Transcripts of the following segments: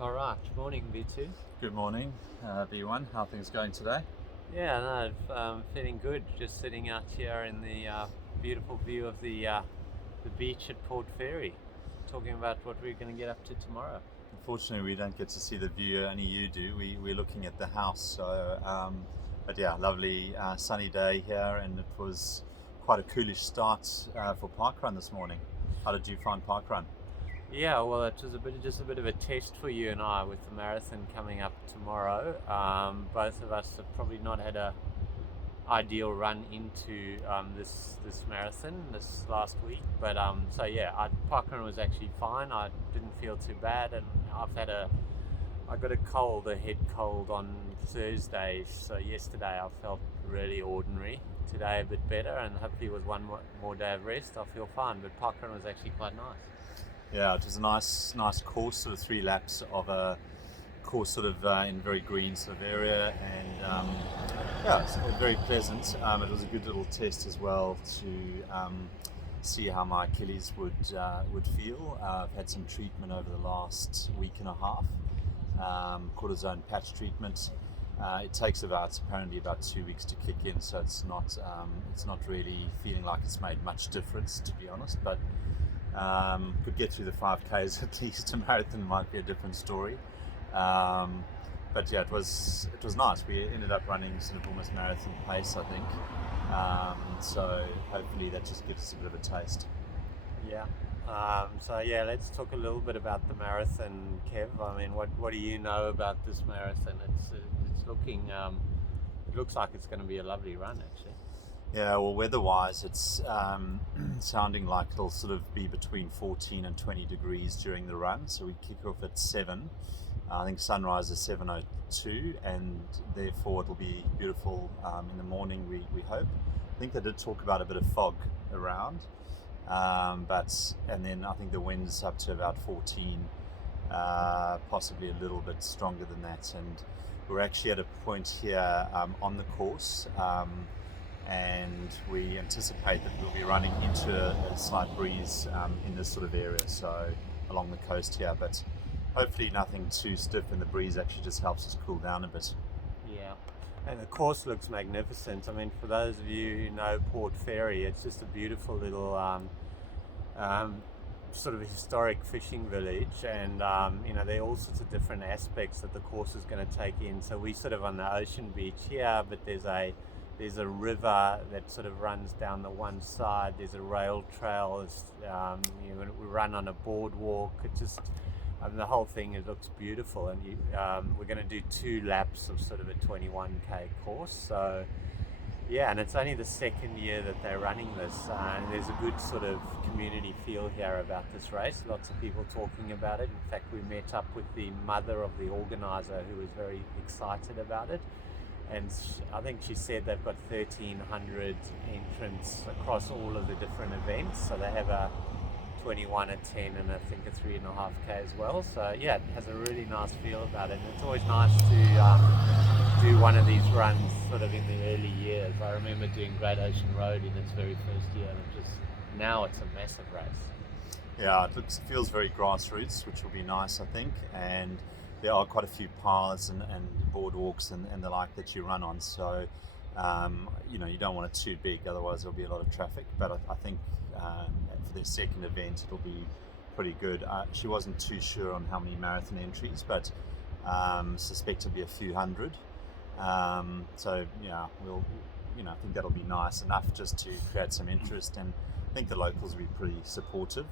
All right. Morning, V2. Good morning, B1. How are things going today? Yeah, no, feeling good. Just sitting out here in the beautiful view of the beach at Port Fairy, talking about what we're going to get up to tomorrow. Unfortunately, we don't get to see the view, only you do. We're looking at the house. But yeah, lovely sunny day here, and it was quite a coolish start for parkrun this morning. How did you find parkrun? Yeah, well, it was just a bit of a test for you and I with the marathon coming up tomorrow. Both of us have probably not had a ideal run into this marathon this last week. But so yeah, parkrun was actually fine. I didn't feel too bad, and I got a head cold on Thursday. So yesterday I felt really ordinary. Today a bit better, and hopefully with one more day of rest I'll feel fine. But parkrun was actually quite nice. Yeah, it was a nice course, sort of 3 laps of a course sort of in very green sort of area, and yeah, it's very pleasant. It was a good little test as well to see how my Achilles would feel. I've had some treatment over the last week and a half, cortisone patch treatment. It takes apparently about 2 weeks to kick in, so it's not really feeling like it's made much difference, to be honest. But could get through the 5Ks at least. A marathon might be a different story. But yeah, it was nice. We ended up running sort of almost marathon pace, I think. So hopefully that just gives us a bit of a taste. Yeah. So yeah, let's talk a little bit about the marathon, Kev. I mean, what do you know about this marathon? It's looking it looks like it's going to be a lovely run, actually. Yeah, well, weather-wise, it's sounding like it'll sort of be between 14 and 20 degrees during the run. So we kick off at 7. I think sunrise is 7:02, and therefore it'll be beautiful in the morning, we hope. I think they did talk about a bit of fog around, and then I think the wind's up to about 14, possibly a little bit stronger than that. And we're actually at a point here on the course, and we anticipate that we'll be running into a slight breeze in this sort of area, so along the coast here, but hopefully nothing too stiff, and the breeze actually just helps us cool down a bit. Yeah, and the course looks magnificent. I mean, for those of you who know Port Fairy, it's just a beautiful little sort of historic fishing village, and there are all sorts of different aspects that the course is going to take in. So we sort of on the ocean beach here, but there's a river that sort of runs down the one side. There's a rail trail. We run on a boardwalk. It just the whole thing, it looks beautiful, and we're going to do 2 laps of sort of a 21k course. So yeah, and it's only the second year that they're running this, and there's a good sort of community feel here about this race. Lots of people talking about it. In fact, we met up with the mother of the organizer, who was very excited about it. And I think she said they've got 1,300 entrants across all of the different events. So they have a 21, a 10, and I think a 3.5k as well. So yeah, it has a really nice feel about it. And it's always nice to do one of these runs sort of in the early years. I remember doing Great Ocean Road in its very first year, and now it's a massive race. Yeah, it feels very grassroots, which will be nice, I think, and there are quite a few paths and boardwalks and the like that you run on, so you don't want it too big, otherwise there'll be a lot of traffic. But I think for their second event it'll be pretty good. She wasn't too sure on how many marathon entries, but suspect it'll be a few hundred. So yeah, I think that'll be nice enough just to create some interest, and I think the locals will be pretty supportive.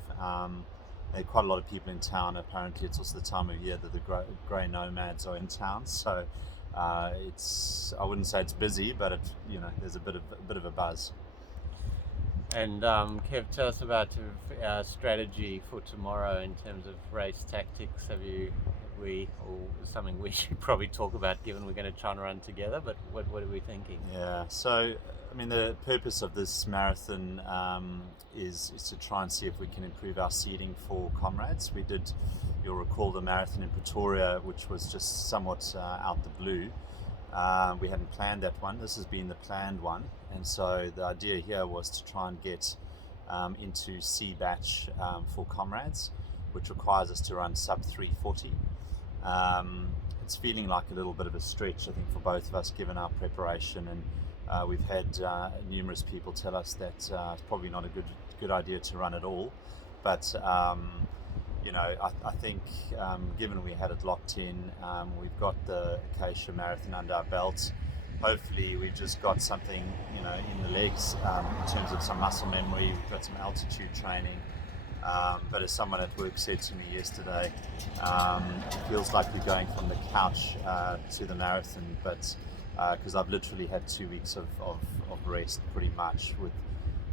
There are quite a lot of people in town. Apparently, it's also the time of year that the grey nomads are in town. So I wouldn't say it's busy, but there's a bit of a buzz. And Kev, tell us about our strategy for tomorrow in terms of race tactics. Something we should probably talk about, given we're going to try and run together, but what are we thinking? Yeah, so I mean, the purpose of this marathon is to try and see if we can improve our seeding for comrades. You'll recall the marathon in Pretoria, which was just somewhat out the blue. We hadn't planned that one. This has been the planned one, and so the idea here was to try and get into C batch for comrades, which requires us to run sub 340. It's feeling like a little bit of a stretch, I think, for both of us, given our preparation, and we've had numerous people tell us that it's probably not a good idea to run at all. But I think given we had it locked in, we've got the Acacia Marathon under our belts. Hopefully, we've just got something, in the legs in terms of some muscle memory. We've got some altitude training. But as someone at work said to me yesterday, it feels like you're going from the couch to the marathon, but because I've literally had 2 weeks of rest pretty much, with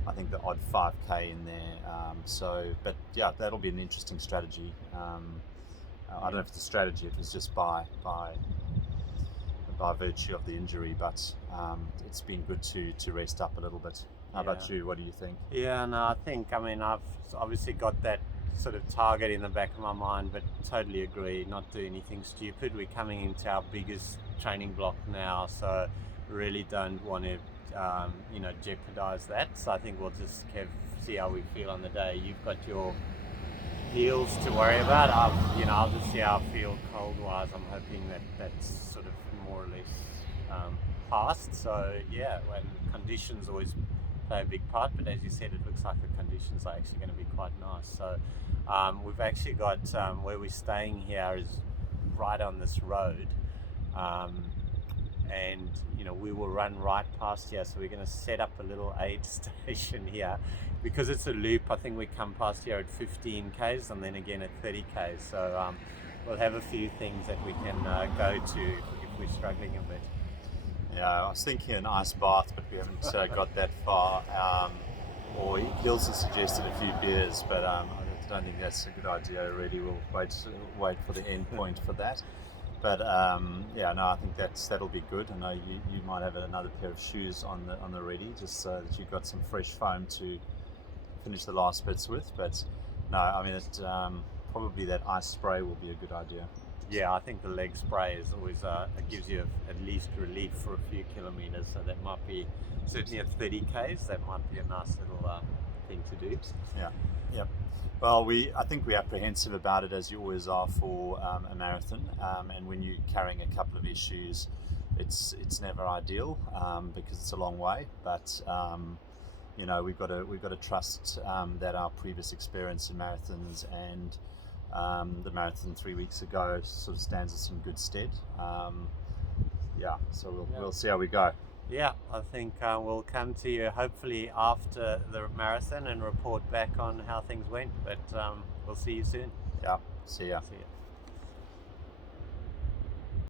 I think the odd 5k in there. But yeah, that'll be an interesting strategy. I don't know if it's a strategy, if it's just by virtue of the injury, but it's been good to rest up a little bit. How about you? What do you think? Yeah, no, I've obviously got that sort of target in the back of my mind, but totally agree, not do anything stupid. We're coming into our biggest training block now, so really don't want to, jeopardize that. So I think we'll just see how we feel on the day. You've got your heels to worry about. I'll just see how I feel cold-wise. I'm hoping that's sort of more or less past. So yeah, when conditions always play a big part, but as you said, it looks like the conditions are actually going to be quite nice. So we've actually got where we're staying here is right on this road, and we will run right past here. So we're going to set up a little aid station here because it's a loop. I think we come past here at 15 k's and then again at 30 k's. So we'll have a few things that we can go to if we're struggling a bit. Yeah, I was thinking an ice bath, but we haven't got that far. Or Gilson suggested a few beers, but I don't think that's a good idea. Really, we'll wait for the end point for that. But I think that'll be good. I know you might have another pair of shoes on the ready, just so that you've got some fresh foam to finish the last bits with. But no, I mean, probably that ice spray will be a good idea. Yeah, I think the leg spray is always it gives you at least relief for a few kilometers. So that might be certainly at 30 k's. That might be a nice little thing to do. Yeah. Yep. Well, I think we're apprehensive about it, as you always are for a marathon. And when you're carrying a couple of issues, it's never ideal because it's a long way. But we've got to trust that our previous experience in marathons and the marathon 3 weeks ago sort of stands us in good stead. So we'll see how we go. Yeah, I think we'll come to you hopefully after the marathon and report back on how things went. But we'll see you soon. Yeah, see ya. See ya.